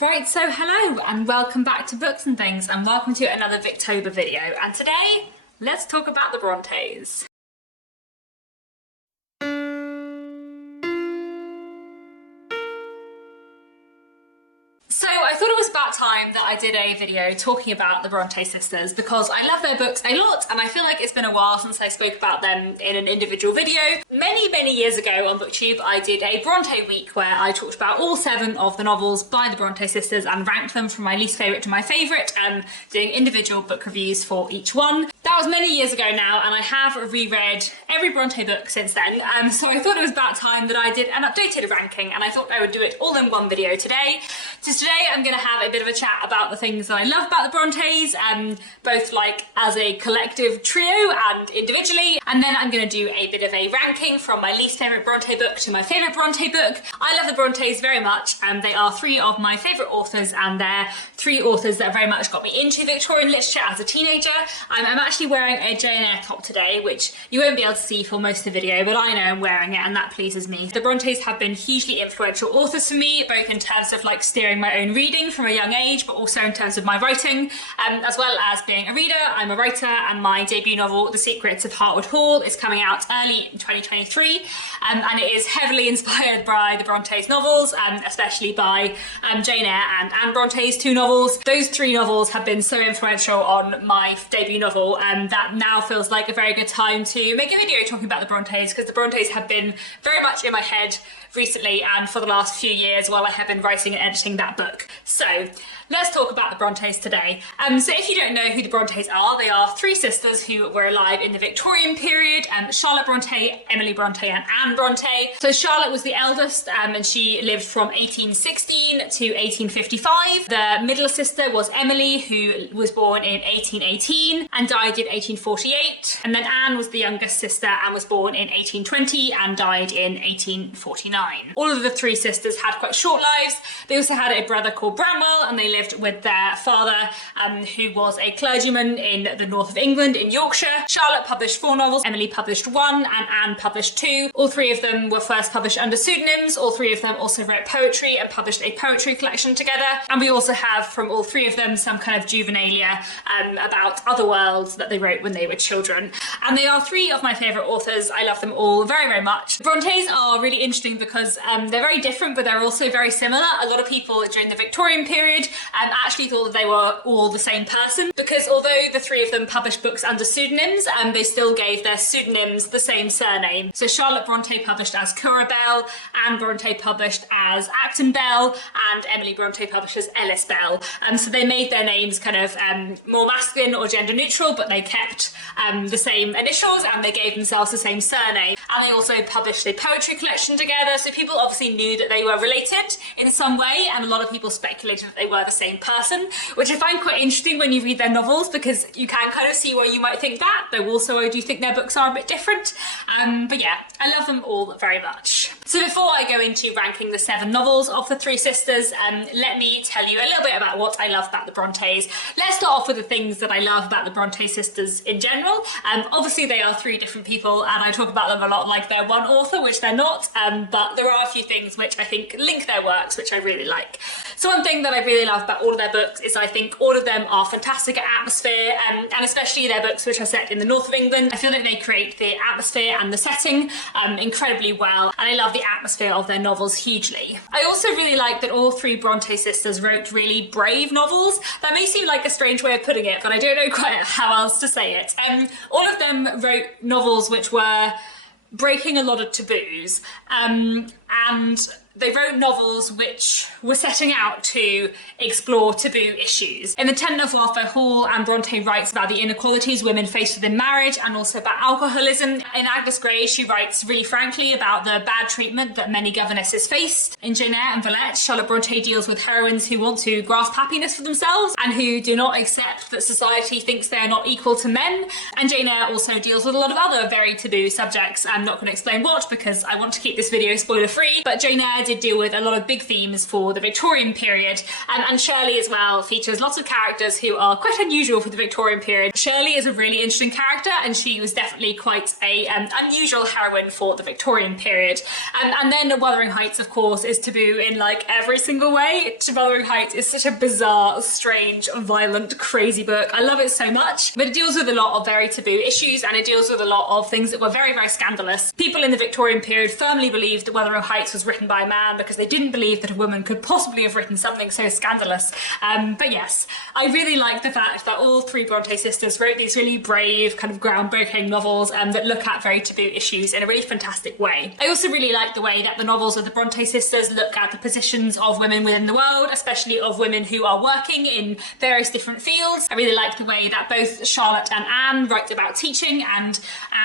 Right, so hello and welcome back to Books and Things, and welcome to another Victober video. And today, let's talk about the Brontes. So I thought it was about time that I did a video talking about the Bronte sisters because I love their books a lot and I feel like it's been a while since I spoke about them in an individual video. Many years ago on BookTube I did a Bronte week where I talked about all 7 of the novels by the Bronte sisters and ranked them from my least favourite to my favourite, doing individual book reviews for each one. That was many years ago now and I have reread every Bronte book since then, so I thought it was about time that I did an updated ranking and I thought I would do it all in one video today. So today I'm going to have a bit of a chat about the things that I love about the Brontes, both like as a collective trio and individually, and then I'm going to do a bit of a ranking from my least favourite Bronte book to my favourite Bronte book. I love the Brontes very much, and they are 3 of my favourite authors, and they're 3 authors that very much got me into Victorian literature as a teenager. I'm actually wearing a Jane Eyre top today, which you won't be able to see for most of the video, but I know I'm wearing it and that pleases me. The Brontes have been hugely influential authors for me, both in terms of like steering my own reading from a young age, but also in terms of my writing, as well as being a reader. I'm a writer, and my debut novel, The Secrets of Hartwood Hall, is coming out early in 2023, and it is heavily inspired by the Brontes novels, especially by Jane Eyre and Anne Bronte's 2 novels. Those 3 novels have been so influential on my debut novel, that now feels like a very good time to make a video talking about the Brontes, because the Brontes have been very much in my head recently and for the last few years while I have been writing and editing that book. So let's talk about the Brontes today. So if you don't know who the Brontes are, they are 3 sisters who were alive in the Victorian period, Charlotte Bronte, Emily Bronte and Anne Bronte. So Charlotte was the eldest, and she lived from 1816 to 1855. The middle sister was Emily, who was born in 1818 and died in 1848. And then Anne was the youngest sister and was born in 1820 and died in 1849. All of the 3 sisters had quite short lives. They also had a brother called Bramwell, and they lived with their father, who was a clergyman in the north of England in Yorkshire. Charlotte published 4 novels, Emily published 1, and Anne published 2. All 3 of them were first published under pseudonyms. All 3 of them also wrote poetry and published a poetry collection together. And we also have from all 3 of them some kind of juvenilia about other worlds that they wrote when they were children. And they are 3 of my favourite authors. I love them all very much. Brontes are really interesting because they're very different, but they're also very similar. A lot of people during the Victorian period actually thought that they were all the same person, because although the 3 of them published books under pseudonyms, they still gave their pseudonyms the same surname. So Charlotte Bronte published as Cora Bell, Anne Bronte published as Acton Bell, and Emily Bronte published as Ellis Bell. So they made their names kind of more masculine or gender neutral, but they kept the same initials and they gave themselves the same surname. And they also published a poetry collection together, so people obviously knew that they were related in some way, and a lot of people speculated that they were the same person, which I find quite interesting when you read their novels, because you can kind of see why you might think that, though also I do think their books are a bit different. But yeah, I love them all very much. So before I go into ranking the 7 novels of the 3 sisters, let me tell you a little bit about what I love about the Brontes. Let's start off with the things that I love about the Bronte sisters in general. Obviously they are 3 different people, and I talk about them a lot like they're one author, which they're not, but there are a few things which I think link their works, which I really like. So one thing that I really love about all of their books is I think all of them are fantastic at atmosphere, and especially their books which are set in the north of England. I feel like they create the atmosphere and the setting incredibly well, and I love the atmosphere of their novels hugely. I also really like that all 3 Bronte sisters wrote really brave novels. That may seem like a strange way of putting it, but I don't know quite how else to say it. All of them wrote novels which were breaking a lot of taboos, and they wrote novels which were setting out to explore taboo issues. In The Tenant of Welfare Hall, Anne Bronte writes about the inequalities women face within marriage and also about alcoholism. In Agnes Grey, she writes really frankly about the bad treatment that many governesses face. In Jane Eyre and Valette, Charlotte Bronte deals with heroines who want to grasp happiness for themselves and who do not accept that society thinks they are not equal to men. And Jane Eyre also deals with a lot of other very taboo subjects. I'm not going to explain what because I want to keep this video spoiler free, but Jane Eyre Eyre did deal with a lot of big themes for the Victorian period, and Shirley as well features lots of characters who are quite unusual for the Victorian period. Shirley is a really interesting character, and she was definitely quite a unusual heroine for the Victorian period. And then Wuthering Heights, of course, is taboo in like every single way. Wuthering Heights is such a bizarre, strange, violent, crazy book. I love it so much, but it deals with a lot of very taboo issues, and it deals with a lot of things that were very, very scandalous. People in the Victorian period firmly believed that Wuthering Heights was written by a man because they didn't believe that a woman could possibly have written something so scandalous. But yes, I really like the fact that all three Bronte sisters wrote these really brave, kind of groundbreaking novels that look at very taboo issues in a really fantastic way. I also really like the way that the novels of the Bronte sisters look at the positions of women within the world, especially of women who are working in various different fields. I really like the way that both Charlotte and Anne write about teaching, and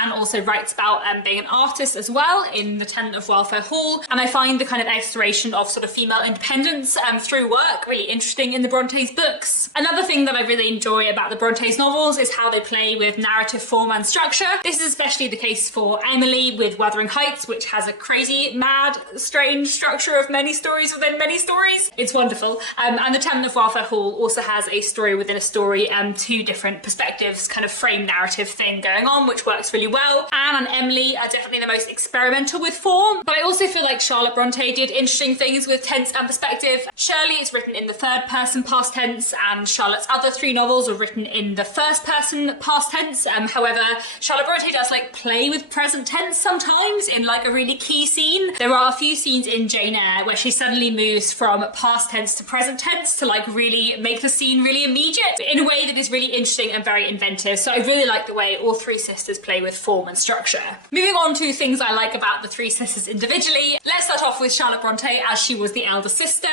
Anne also writes about being an artist as well in The Tenant of Welfare Hall. And I find the kind of exploration of sort of female independence through work really interesting in the Brontes books. Another thing that I really enjoy about the Brontes novels is how they play with narrative form and structure. This is especially the case for Emily with Wuthering Heights, which has a crazy, mad, strange structure of many stories within many stories. It's wonderful. And The Tenant of Welfare Hall also has a story within a story and two different perspectives, kind of frame narrative thing going on, which works really well. Anne and Emily are definitely the most experimental with form, but I also feel like Charlotte Bronte did interesting things with tense and perspective. Shirley is written in the third person past tense, and Charlotte's other three novels are written in the first person past tense. However, Charlotte Bronte does like play with present tense sometimes in like a really key scene. There are a few scenes in Jane Eyre where she suddenly moves from past tense to present tense to like really make the scene really immediate in a way that is really interesting and very inventive. So I really like the way all three sisters play with form and structure. Moving on to things I like about the three sisters individually. Let's start off with Charlotte Bronte, as she was the elder sister.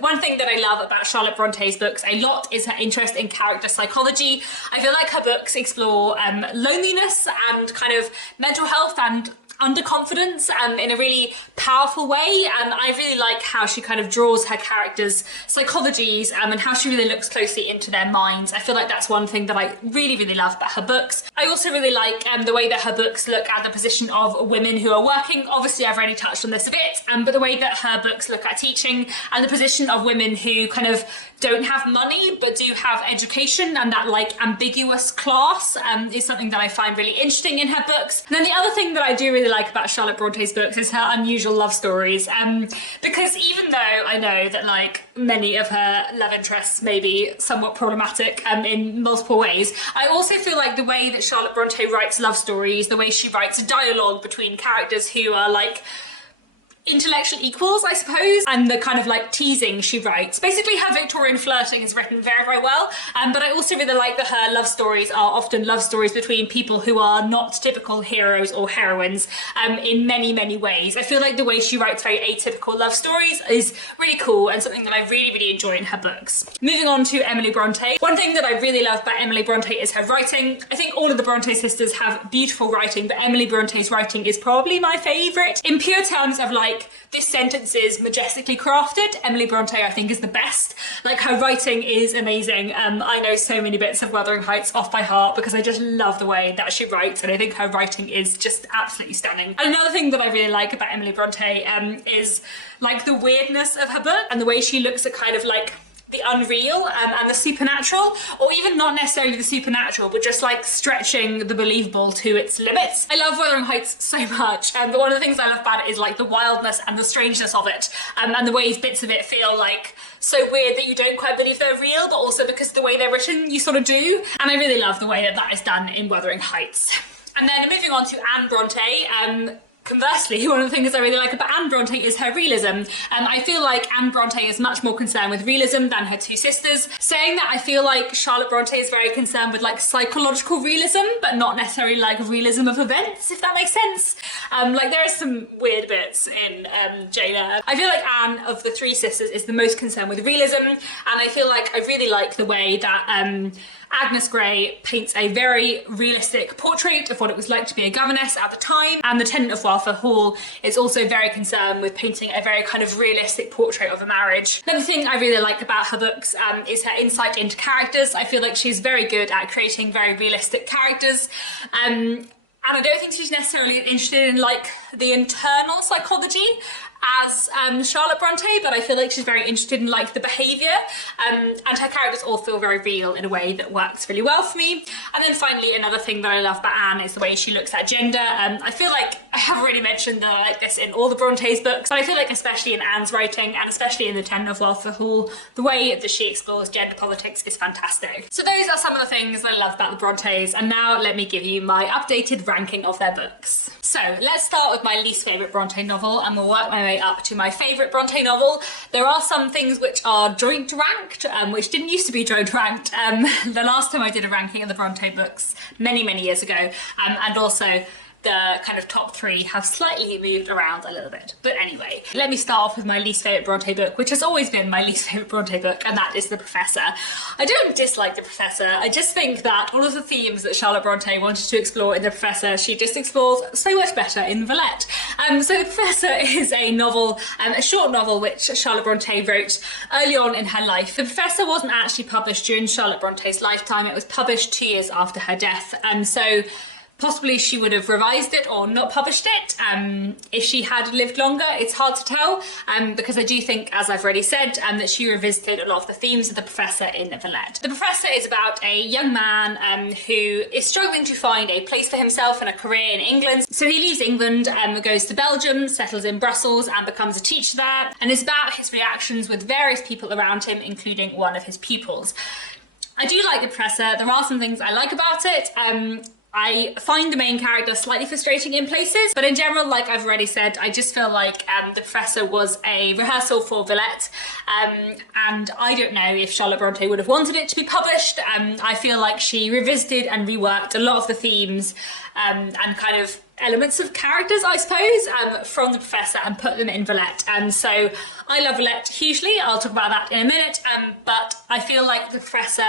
One thing that I love about Charlotte Bronte's books a lot is her interest in character psychology. I feel like her books explore loneliness and kind of mental health and underconfidence in a really powerful way, and I really like how she kind of draws her characters' psychologies and how she really looks closely into their minds. I feel like that's one thing that I really, really love about her books. I also really like the way that her books look at the position of women who are working. Obviously, I've already touched on this a bit, but the way that her books look at teaching and the position of women who kind of don't have money but do have education, and that like ambiguous class is something that I find really interesting in her books. And then the other thing that I do really like about Charlotte Bronte's books is her unusual love stories, because even though I know that like many of her love interests may be somewhat problematic in multiple ways, I also feel like the way that Charlotte Bronte writes love stories, the way she writes dialogue between characters who are like intellectual equals, I suppose, and the kind of like teasing she writes. Basically, her Victorian flirting is written very, very well, but I also really like that her love stories are often love stories between people who are not typical heroes or heroines in many, many ways. I feel like the way she writes very atypical love stories is really cool and something that I really, really enjoy in her books. Moving on to Emily Bronte. One thing that I really love about Emily Bronte is her writing. I think all of the Bronte sisters have beautiful writing, but Emily Bronte's writing is probably my favourite. In pure terms of like, this sentence is majestically crafted, Emily Bronte I think is the best. Like, her writing is amazing. I know so many bits of Wuthering Heights off by heart because I just love the way that she writes, and I think her writing is just absolutely stunning. And another thing that I really like about Emily Bronte is like the weirdness of her book and the way she looks at kind of like the unreal and the supernatural, or even not necessarily the supernatural, but just like stretching the believable to its limits. I love Wuthering Heights so much, but one of the things I love about it is like the wildness and the strangeness of it, and the ways bits of it feel like so weird that you don't quite believe they're real, but also because of the way they're written, you sort of do. And I really love the way that that is done in Wuthering Heights. And then moving on to Anne Bronte, conversely, one of the things I really like about Anne Bronte is her realism. I feel like Anne Bronte is much more concerned with realism than her two sisters. Saying that, I feel like Charlotte Bronte is very concerned with like psychological realism, but not necessarily like realism of events, if that makes sense. Like there are some weird bits in Jane Eyre. I feel like Anne of the three sisters is the most concerned with realism, and I feel like I really like the way that Agnes Grey paints a very realistic portrait of what it was like to be a governess at the time, and The Tenant of Welfare Hall is also very concerned with painting a very kind of realistic portrait of a marriage. Another thing I really like about her books is her insight into characters. I feel like she's very good at creating very realistic characters. And I don't think she's necessarily interested in like the internal psychology as Charlotte Bronte, but I feel like she's very interested in like the behaviour, and her characters all feel very real in a way that works really well for me. And then finally, another thing that I love about Anne is the way she looks at gender. I feel like I have already mentioned that I like this in all the Brontes books, but I feel like especially in Anne's writing, and especially in the 10 of Walter Hall, the way that she explores gender politics is fantastic. So those are some of the things I love about the Brontes, and now let me give you my updated ranking of their books. So let's start with my least favourite Bronte novel, and we'll work my way up to my favourite Bronte novel. There are some things which are joint ranked, which didn't used to be joint ranked. The last time I did a ranking of the Bronte books, many years ago, and also the kind of top 3 have slightly moved around a little bit. But anyway, let me start off with my least favourite Bronte book, which has always been my least favourite Bronte book, and that is The Professor. I don't dislike The Professor, I just think that all of the themes that Charlotte Bronte wanted to explore in The Professor, she just explores so much better in Valette. So The Professor is a novel, a short novel which Charlotte Bronte wrote early on in her life. The Professor wasn't actually published during Charlotte Bronte's lifetime, it was published 2 years after her death, and so possibly she would have revised it or not published it if she had lived longer. It's hard to tell because I do think, as I've already said, that she revisited a lot of the themes of The Professor in Valette. The Professor is about a young man who is struggling to find a place for himself and a career in England. So he leaves England, goes to Belgium, settles in Brussels and becomes a teacher there, and it's about his reactions with various people around him, including one of his pupils. I do like The Professor. There are some things I like about it. I find the main character slightly frustrating in places, but in general, like I've already said, I just feel like The Professor was a rehearsal for Valette, and I don't know if Charlotte Bronte would have wanted it to be published. I feel like she revisited and reworked a lot of the themes and kind of elements of characters, I suppose, from The Professor and put them in Valette. And so I love Valette hugely. I'll talk about that in a minute, but I feel like The Professor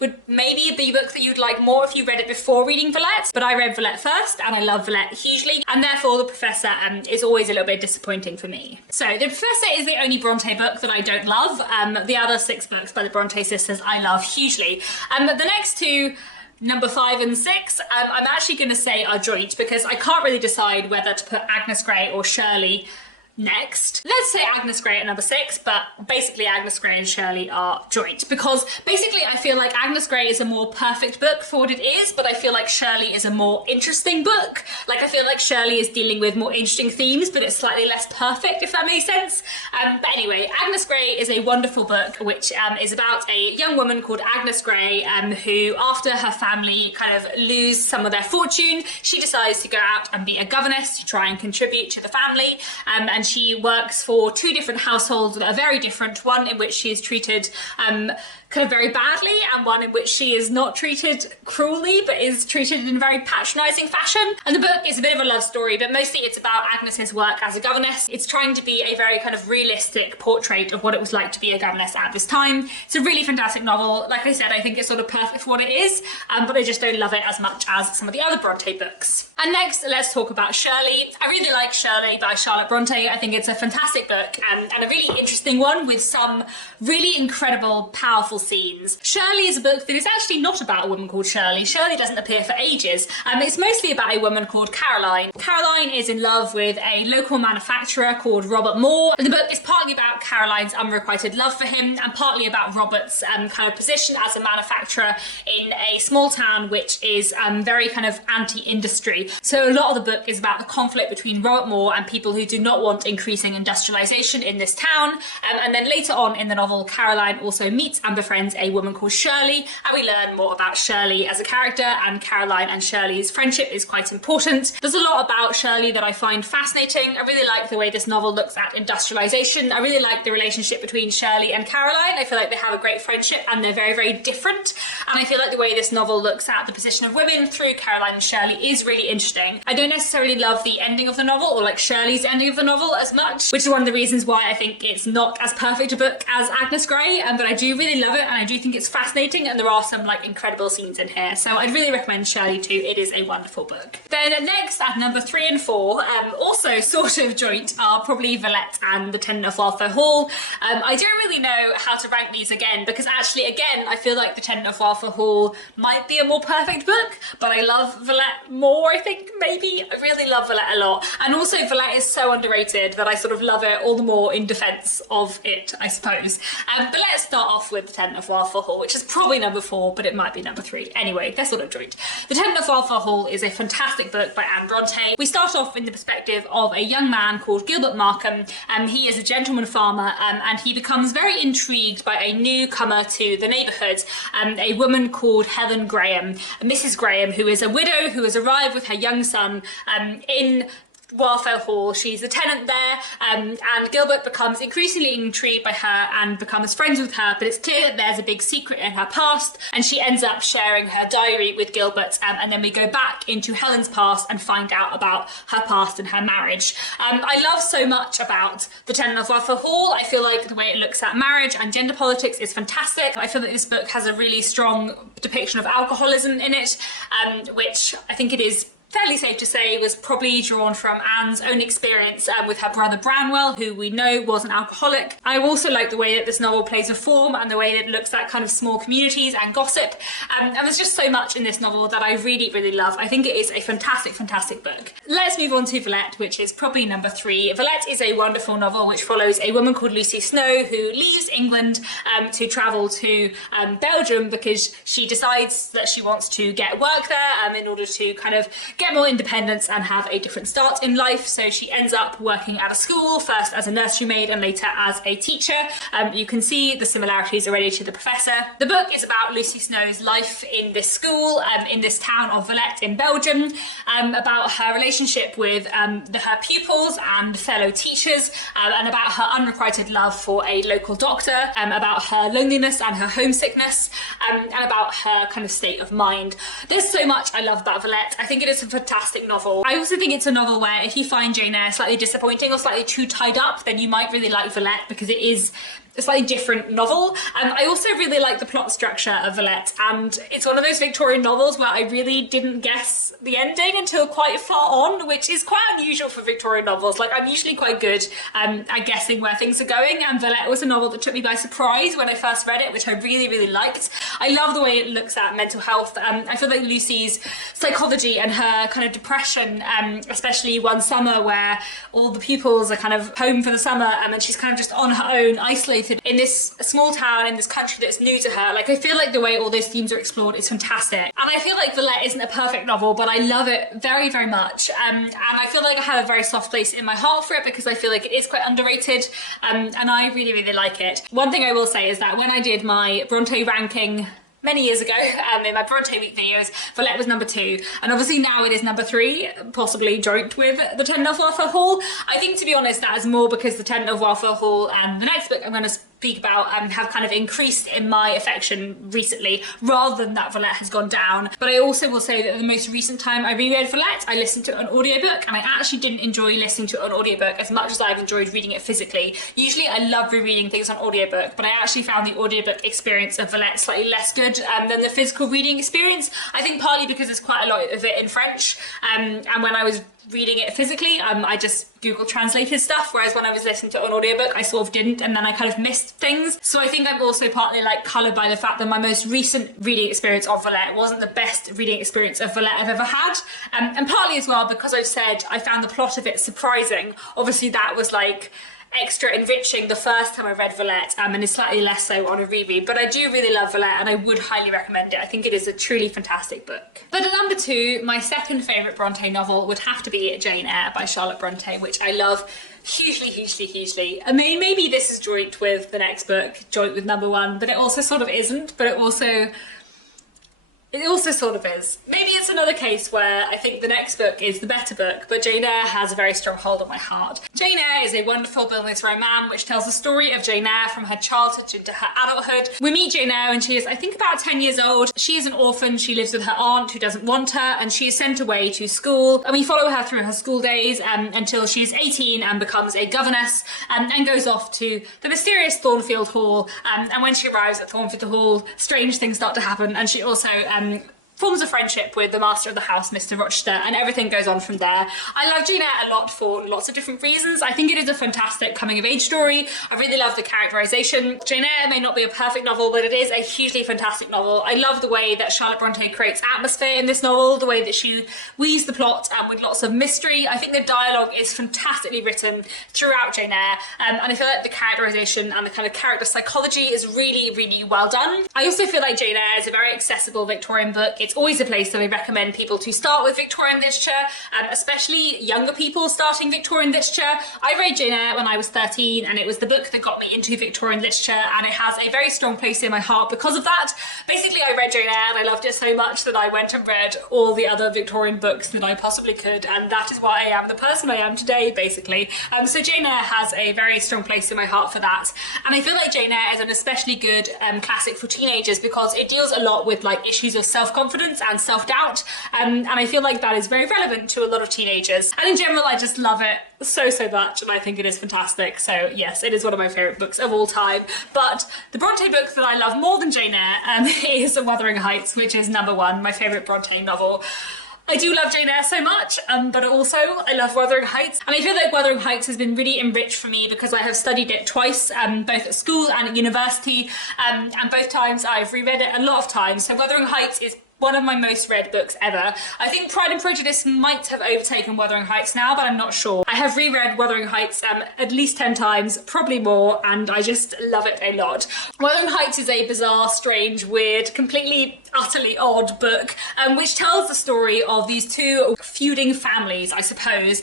would maybe be a book that you'd like more if you read it before reading Valette, but I read Valette first and I love Valette hugely, and therefore The Professor is always a little bit disappointing for me. So The Professor is the only Bronte book that I don't love. The other 6 books by the Bronte sisters I love hugely. The next 2, number 5 and 6, I'm actually going to say are joint because I can't really decide whether to put Agnes Grey or Shirley next. Let's say Agnes Grey at number 6, but basically Agnes Grey and Shirley are joint because basically I feel like Agnes Grey is a more perfect book for what it is, but I feel like Shirley is a more interesting book. Like I feel like Shirley is dealing with more interesting themes, but it's slightly less perfect, if that makes sense. But anyway, Agnes Grey is a wonderful book which is about a young woman called Agnes Grey who, after her family kind of lose some of their fortune, she decides to go out and be a governess to try and contribute to the family, and she works for 2 different households that are very different, one in which she is treated kind of very badly, and one in which she is not treated cruelly but is treated in a very patronising fashion. And the book is a bit of a love story, but mostly it's about Agnes's work as a governess. It's trying to be a very kind of realistic portrait of what it was like to be a governess at this time. It's a really fantastic novel. Like I said, I think it's sort of perfect for what it is, but I just don't love it as much as some of the other Bronte books. And next, let's talk about Shirley. I really like Shirley by Charlotte Bronte. I think it's a fantastic book and a really interesting one with some really incredible, powerful scenes. Shirley is a book that is actually not about a woman called Shirley. Shirley doesn't appear for ages. It's mostly about a woman called Caroline. Caroline is in love with a local manufacturer called Robert Moore. The book is partly about Caroline's unrequited love for him and partly about Robert's kind of position as a manufacturer in a small town which is very kind of anti-industry. So a lot of the book is about the conflict between Robert Moore and people who do not want increasing industrialisation in this town. And then later on in the novel, Caroline also meets and befriends a woman called Shirley, and we learn more about Shirley as a character, and Caroline and Shirley's friendship is quite important. There's a lot about Shirley that I find fascinating. I really like the way this novel looks at industrialisation. I really like the relationship between Shirley and Caroline. I feel like they have a great friendship and they're very, very different. And I feel like the way this novel looks at the position of women through Caroline and Shirley is really interesting. I don't necessarily love the ending of the novel or like Shirley's ending of the novel as much, which is one of the reasons why I think it's not as perfect a book as Agnes Grey, but I do really love love it, and I do think it's fascinating, and there are some like incredible scenes in here. So I'd really recommend Shirley too. It is a wonderful book. Then next at number 3 and 4, also sort of joint, are probably Valette and The Tenant of Walthall Hall. I don't really know how to rank these again, because actually again I feel like The Tenant of Walthall Hall might be a more perfect book, but I love Valette more, I think, maybe. I really love Valette a lot, and also Valette is so underrated that I sort of love it all the more in defence of it, I suppose. But let's start off with The Tenant of Walthall Hall, which is probably number 4, but it might be number 3. Anyway, they're sort of joint. The Tenant of Walthall Hall is a fantastic book by Anne Bronte. We start off in the perspective of a young man called Gilbert Markham. He is a gentleman farmer, and he becomes very intrigued by a newcomer to the neighbourhood, a woman called Helen Graham, Mrs. Graham, who is a widow who has arrived with her young son in Walthall Hall. She's the tenant there, and Gilbert becomes increasingly intrigued by her and becomes friends with her, but it's clear that there's a big secret in her past, and she ends up sharing her diary with Gilbert, and then we go back into Helen's past and find out about her past and her marriage. I love so much about The Tenant of Walthall Hall. I feel like the way it looks at marriage and gender politics is fantastic. I feel that this book has a really strong depiction of alcoholism in it, which I think it is fairly safe to say was probably drawn from Anne's own experience with her brother Branwell, who we know was an alcoholic. I also like the way that this novel plays a form and the way that it looks at kind of small communities and gossip. And there's just so much in this novel that I really, really love. I think it is a fantastic, fantastic book. Let's move on to Valette, which is probably number 3. Valette is a wonderful novel which follows a woman called Lucy Snow who leaves England to travel to Belgium because she decides that she wants to get work there in order to kind of get more independence and have a different start in life. So she ends up working at a school, first as a nursery maid and later as a teacher. You can see the similarities already to The Professor. The book is about Lucy Snow's life in this school, in this town of Valette in Belgium, about her relationship with her pupils and fellow teachers, and about her unrequited love for a local doctor, about her loneliness and her homesickness, and about her kind of state of mind. There's so much I love about Valette. I think it is a fantastic novel. I also think it's a novel where if you find Jane Eyre slightly disappointing or slightly too tied up, then you might really like Valette because it is a slightly different novel. I also really like the plot structure of Valette, and it's one of those Victorian novels where I really didn't guess the ending until quite far on, which is quite unusual for Victorian novels. Like, I'm usually quite good at guessing where things are going, and Valette was a novel that took me by surprise when I first read it, which I really, really liked. I love the way it looks at mental health. I feel like Lucy's psychology and her kind of depression, especially one summer where all the pupils are kind of home for the summer, and she's kind of just on her own, isolated in this small town, in this country that's new to her. Like, I feel like the way all those themes are explored is fantastic. And I feel like Valette isn't a perfect novel, but I love it very, very much. And I feel like I have a very soft place in my heart for it because I feel like it is quite underrated, and I really, really like it. One thing I will say is that when I did my Bronte ranking many years ago in my Bronte Week videos, Valette was number 2, and obviously now it is number 3, possibly joint with The Tenant of Walthall Hall. I think, to be honest, that is more because The Tenant of Walthall Hall and the next book I'm going to speak about have kind of increased in my affection recently, rather than that Valette has gone down. But I also will say that the most recent time I reread Valette, I listened to an audiobook, and I actually didn't enjoy listening to an audiobook as much as I've enjoyed reading it physically. Usually I love rereading things on audiobook, but I actually found the audiobook experience of Valette slightly less good than the physical reading experience. I think partly because there's quite a lot of it in French, and when I was reading it physically, I just Google translated stuff, whereas when I was listening to an audiobook I sort of didn't, and then I kind of missed things. So I think I'm also partly like coloured by the fact that my most recent reading experience of Valette wasn't the best reading experience of Valette I've ever had, and partly as well because I've said I found the plot of it surprising. Obviously that was like extra enriching the first time I read Valette, and is slightly less so on a reread, but I do really love Valette and I would highly recommend it. I think it is a truly fantastic book. But at number 2, my second favourite Bronte novel would have to be Jane Eyre by Charlotte Bronte, which I love hugely, hugely, hugely. I mean, maybe this is joint with the next book, joint with number 1, but it also sort of isn't, but it also It also sort of is. Maybe it's another case where I think the next book is the better book, but Jane Eyre has a very strong hold on my heart. Jane Eyre is a wonderful business romance which tells the story of Jane Eyre from her childhood into her adulthood. We meet Jane Eyre when she is, I think, about 10 years old. She is an orphan, she lives with her aunt who doesn't want her, and she is sent away to school. And we follow her through her school days until she is 18 and becomes a governess and goes off to the mysterious Thornfield Hall. And when she arrives at Thornfield Hall, strange things start to happen, and she also forms a friendship with the master of the house, Mr. Rochester, and everything goes on from there. I love Jane Eyre a lot for lots of different reasons. I think it is a fantastic coming-of-age story. I really love the characterization. Jane Eyre may not be a perfect novel, but it is a hugely fantastic novel. I love the way that Charlotte Bronte creates atmosphere in this novel, the way that she weaves the plot with lots of mystery. I think the dialogue is fantastically written throughout Jane Eyre, and I feel like the characterization and the kind of character psychology is really, really well done. I also feel like Jane Eyre is a very accessible Victorian book. It's always a place that I recommend people to start with Victorian literature, especially younger people starting Victorian literature. I read Jane Eyre when I was 13, and it was the book that got me into Victorian literature, and it has a very strong place in my heart because of that. Basically, I read Jane Eyre and I loved it so much that I went and read all the other Victorian books that I possibly could, and that is why I am the person I am today, basically. So Jane Eyre has a very strong place in my heart for that, and I feel like Jane Eyre is an especially good classic for teenagers because it deals a lot with like issues of self-confidence and self-doubt, and I feel like that is very relevant to a lot of teenagers. And in general, I just love it so much, and I think it is fantastic. So yes, it is one of my favourite books of all time. But the Bronte book that I love more than Jane Eyre is Wuthering Heights, which is #1, my favourite Bronte novel. I do love Jane Eyre so much, but also I love Wuthering Heights. And I feel like Wuthering Heights has been really enriched for me because I have studied it twice, both at school and at university, and both times I've reread it a lot of times. So Wuthering Heights is one of my most read books ever. I think Pride and Prejudice might have overtaken Wuthering Heights now, but I'm not sure. I have reread Wuthering Heights at least 10 times, probably more, and I just love it a lot. Wuthering Heights is a bizarre, strange, weird, completely, utterly odd book, which tells the story of these two feuding families, I suppose,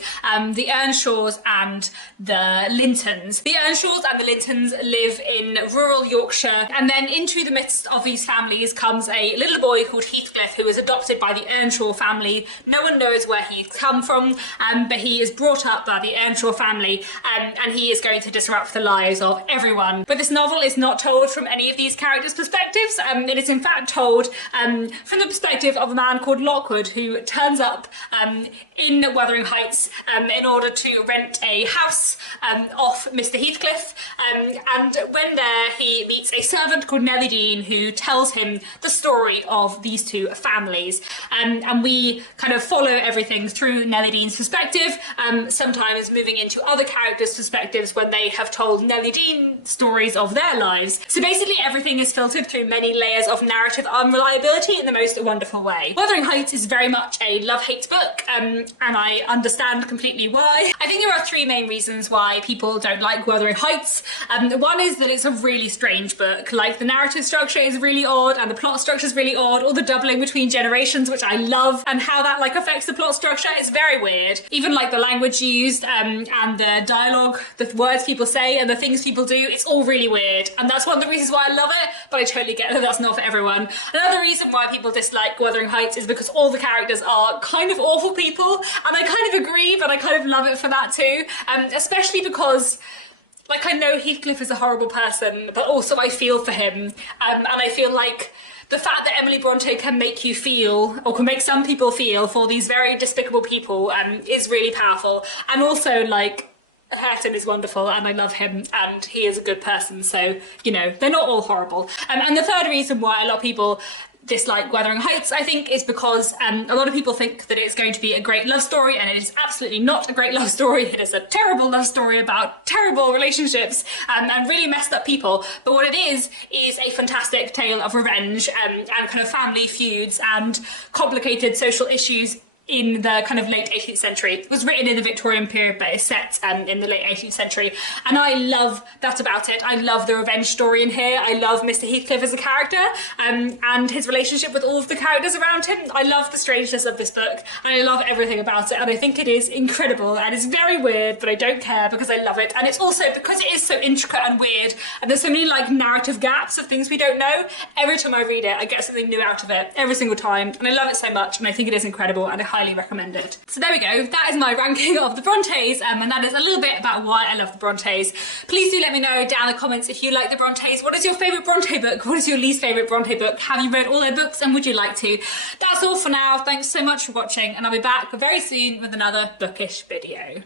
the Earnshaws and the Lintons. The Earnshaws and the Lintons live in rural Yorkshire, and then into the midst of these families comes a little boy called Heathcliff, who is adopted by the Earnshaw family. No one knows where he's come from, but he is brought up by the Earnshaw family, and he is going to disrupt the lives of everyone. But this novel is not told from any of these characters' perspectives. It is in fact told from the perspective of a man called Lockwood, who turns up in Wuthering Heights in order to rent a house off Mr. Heathcliff, and when there he meets a servant called Nellie Dean, who tells him the story of these two families, and we kind of follow everything through Nellie Dean's perspective, sometimes moving into other characters' perspectives when they have told Nellie Dean stories of their lives. So basically everything is filtered through many layers of narrative unreliability in the most wonderful way. Wuthering Heights is very much a love-hate book, and I understand completely why. I think there are 3 main reasons why people don't like Wuthering Heights. One is that it's a really strange book. Like, the narrative structure is really odd, and the plot structure is really odd, all the doubling between generations, which I love, and how that like affects the plot structure is very weird. Even like the language used and the dialogue, the words people say and the things people do, it's all really weird, and that's one of the reasons why I love it, but I totally get that that's not for everyone. Another reason why people dislike Wuthering Heights is because all the characters are kind of awful people, and I kind of agree, but I kind of love it for that too, especially because, like, I know Heathcliff is a horrible person, but also I feel for him, and I feel like the fact that Emily Bronte can make you feel, or can make some people feel, for these very despicable people is really powerful. And also, like, Hareton is wonderful, and I love him, and he is a good person, so, you know, they're not all horrible. And the third reason why a lot of people dislike Wuthering Heights, I think, is because a lot of people think that it's going to be a great love story, and it is absolutely not a great love story. It is a terrible love story about terrible relationships and really messed up people. But what it is a fantastic tale of revenge and kind of family feuds and complicated social issues in the kind of late 18th century. It was written in the Victorian period, but it's set in the late 18th century. And I love that about it. I love the revenge story in here. I love Mr. Heathcliff as a character, and his relationship with all of the characters around him. I love the strangeness of this book, and I love everything about it. And I think it is incredible, and it's very weird, but I don't care because I love it. And it's also because it is so intricate and weird, and there's so many like narrative gaps of things we don't know. Every time I read it, I get something new out of it every single time, and I love it so much, and I think it is incredible, and I highly recommend it. So there we go, that is my ranking of the Brontes, and that is a little bit about why I love the Brontes. Please do let me know down in the comments if you like the Brontes. What is your favourite Bronte book? What is your least favourite Bronte book? Have you read all their books, and would you like to? That's all for now. Thanks so much for watching, and I'll be back very soon with another bookish video.